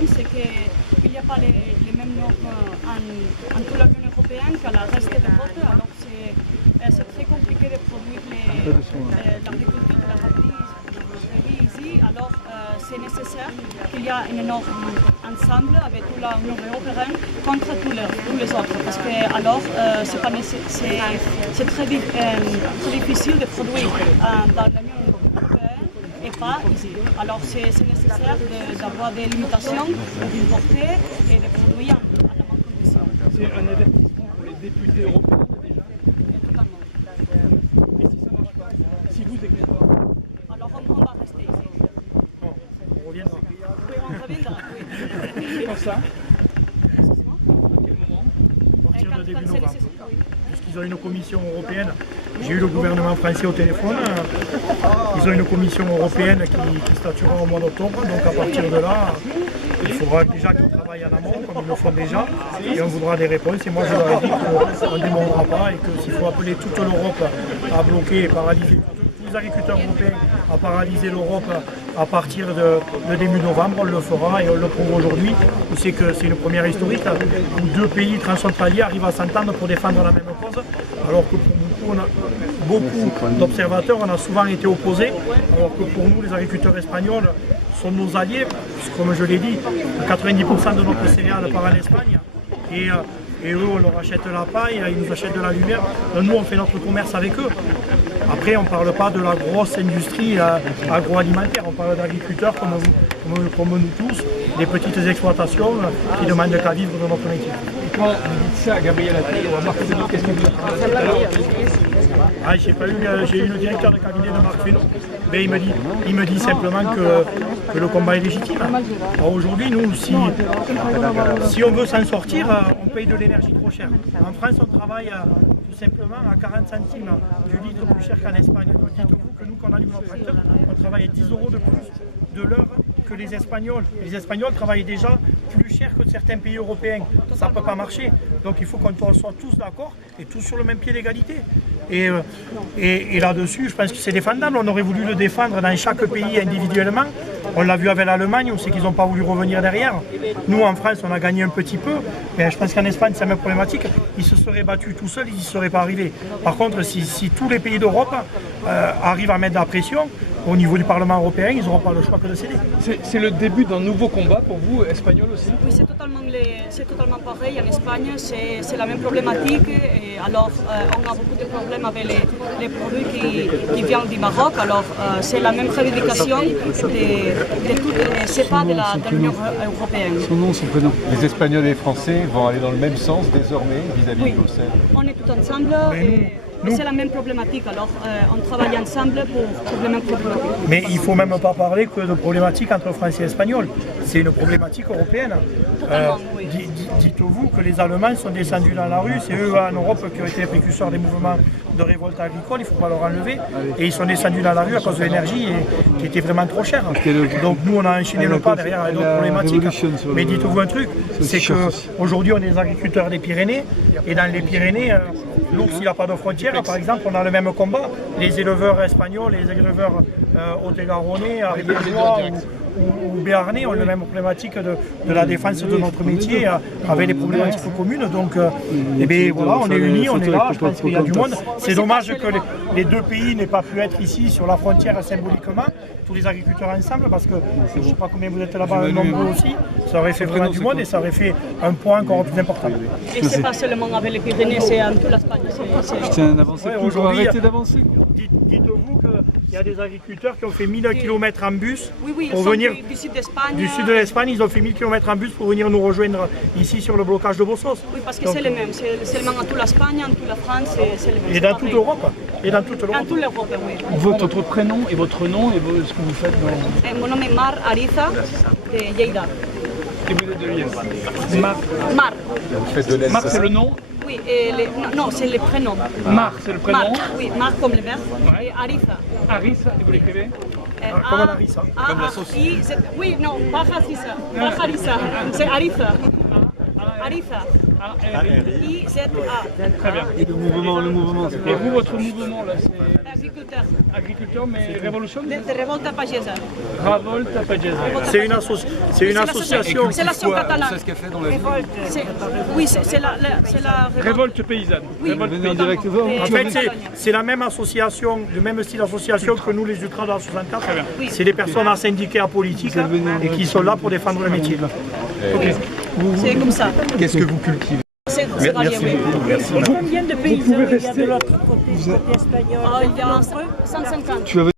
problème, c'est qu'il n'y a pas les mêmes normes en toute l'Union européenne qu'à la reste de l'Europe. Alors c'est très compliqué de produire l'agriculture de la raderie ici. Alors c'est nécessaire qu'il y ait une norme ensemble avec toute l'Union européenne contre tous les autres. Parce que alors c'est très difficile de produire dans l'Union européenne et pas ici. Alors c'est nécessaire d'avoir des limitations, d'importer et de produire à la même condition. C'est un avertissement pour les députés européens déjà. Totalement. Et si ça ne marche pas, si vous n'écoutez pas, Alors on va rester ici. non, on reviendra. Oui, on reviendra. Oui. Quand ça, Excusez-moi. à quel moment? Et À partir de début quand c'est novembre. nécessaire, oui. Puisqu'ils ont une commission européenne. J'ai eu le gouvernement français au téléphone. Ils ont une commission européenne qui statuera au mois d'octobre. Donc à partir de là, il faudra déjà qu'ils travaillent en amont, comme ils le font déjà, et on voudra des réponses. Et moi je leur ai dit qu'on ne démordra pas et que s'il faut appeler toute l'Europe à bloquer et paralyser tous les agriculteurs européens à paralyser l'Europe à partir de début novembre, on le fera et on le prouve aujourd'hui. C'est que c'est une première historique où deux pays transfrontaliers arrivent à s'entendre pour défendre la même cause, alors que pour beaucoup d'observateurs, on a souvent été opposés, alors que pour nous, les agriculteurs espagnols sont nos alliés, puisque comme je l'ai dit, 90% de notre céréale part en Espagne. Et eux, on leur achète la paille, ils nous achètent de la lumière. Nous, on fait notre commerce avec eux. Après, on ne parle pas de la grosse industrie agroalimentaire, on parle d'agriculteurs comme nous tous, des petites exploitations qui demandent qu'à vivre de notre métier. Et quand vous dites ça à Gabriel Attal, on va Marc Fesneau, qu'est-ce que vous dites tout à l'heure? J'ai eu le directeur de cabinet de Marc Fesneau, mais il me dit simplement que le combat est légitime. Alors aujourd'hui, nous, si on veut s'en sortir, on paye de l'énergie trop cher. En France, on travaille tout simplement à 40 centimes du litre plus cher qu'en Espagne. Donc dites-vous que nous, quand on allume notre tracteur, on travaille à 10 € de plus de l'heure que les Espagnols. Les Espagnols travaillent déjà plus cher que certains pays européens. Ça ne peut pas marcher. Donc il faut qu'on soit tous d'accord et tous sur le même pied d'égalité. Et là-dessus, je pense que c'est défendable. On aurait voulu le défendre dans chaque pays individuellement. On l'a vu avec l'Allemagne, où c'est qu'ils n'ont pas voulu revenir derrière. Nous, en France, on a gagné un petit peu. Mais je pense qu'en Espagne, c'est la même problématique. Ils se seraient battus tout seuls, ils n'y seraient pas arrivés. Par contre, si tous les pays d'Europe arrivent à mettre de la pression, au niveau du Parlement européen, ils n'auront pas le choix que de céder. C'est le début d'un nouveau combat pour vous, espagnol aussi? Oui, c'est totalement pareil. En Espagne, c'est la même problématique. Et alors, on a beaucoup de problèmes avec les produits qui viennent du Maroc. Alors, c'est la même revendication de toutes les CEPA de l'Union européenne. Son nom, son prénom. Les Espagnols et les Français vont aller dans le même sens désormais vis-à-vis de Bruxelles. On est tout ensemble. C'est la même problématique, alors on travaille ensemble pour les mêmes problématiques. Mais il ne faut même pas parler que de problématiques entre Français et Espagnols. C'est une problématique européenne. Oui. Dites-vous que les Allemands sont descendus dans la rue, c'est eux en Europe qui ont été les précurseurs des mouvements de révolte agricole, il ne faut pas leur enlever. Et ils sont descendus dans la rue à cause de l'énergie qui était vraiment trop chère. Donc nous on a enchaîné le pas derrière avec d'autres problématiques. Mais dites-vous un truc, c'est qu'aujourd'hui on est des agriculteurs des Pyrénées, et dans les Pyrénées, l'ours il n'a pas de frontières. Par exemple, on a le même combat. Les éleveurs espagnols, les éleveurs haut-et-garonnais, ariégeois ou béarnais ont la même problématique de la défense de notre métier avec les problématiques communes. Donc, voilà, on est unis, on est là, je pense qu'il y a du monde. C'est dommage que les deux pays n'aient pas pu être ici sur la frontière symboliquement, tous les agriculteurs ensemble, parce que je ne sais pas combien vous êtes là-bas, nombreux aussi. Ça aurait fait vraiment du monde et ça aurait fait un point encore plus important. Et c'est pas seulement avec les Pyrénées, c'est en toute l'Espagne. C'est un avancé plus pour arrêter d'avancer. Dites-vous qu'il y a des agriculteurs qui ont fait 1000 km en bus pour venir du sud d'Espagne. Du sud de l'Espagne, ils ont fait 1000 km en bus pour venir nous rejoindre ici sur le blocage de Bossos. Oui, parce que c'est le même. C'est seulement en toute l'Espagne, en toute la France, c'est le même. Et dans toute l'Europe. Et dans toute l'Europe. Dans toute l'Europe, oui. Votre prénom et votre nom et ce que vous faites Mon nom est Mar Ariza de Lleida. Et vous êtes de Liège? Mar. Marc, c'est le nom? Oui, non, c'est le prénom. Marc, c'est le prénom? Marc, oui, Marc comme le verbe. Ouais. Et Ariza. Arisa, et vous l'écrivez? Comme Larissa. Comme la sauce. Oui, non, pas Harissa. Pas Harissa. C'est Ariza. Ariza. IZA. Très bien. Et le mouvement, c'est Et vous, votre mouvement, là, c'est Agriculteur. agriculteur, mais révolution De Revolta Pagesa. Ravolta Pagesa. C'est une association. C'est l'association catalane. C'est ce qu'elle fait dans la vie. Oui, c'est la Révolte paysanne. Oui, Révolte venez en paysanne. direct voir. En fait, c'est la même association, le même style d'association que nous, les Ultras de la 64. C'est des personnes asyndiquées apolitiques et qui sont là pour défendre le métier. c'est comme ça. Qu'est-ce que vous cultivez? C'est rallié, oui. Combien de paysans il y a de l'autre côté espagnol? Il y a entre 150. Tu avais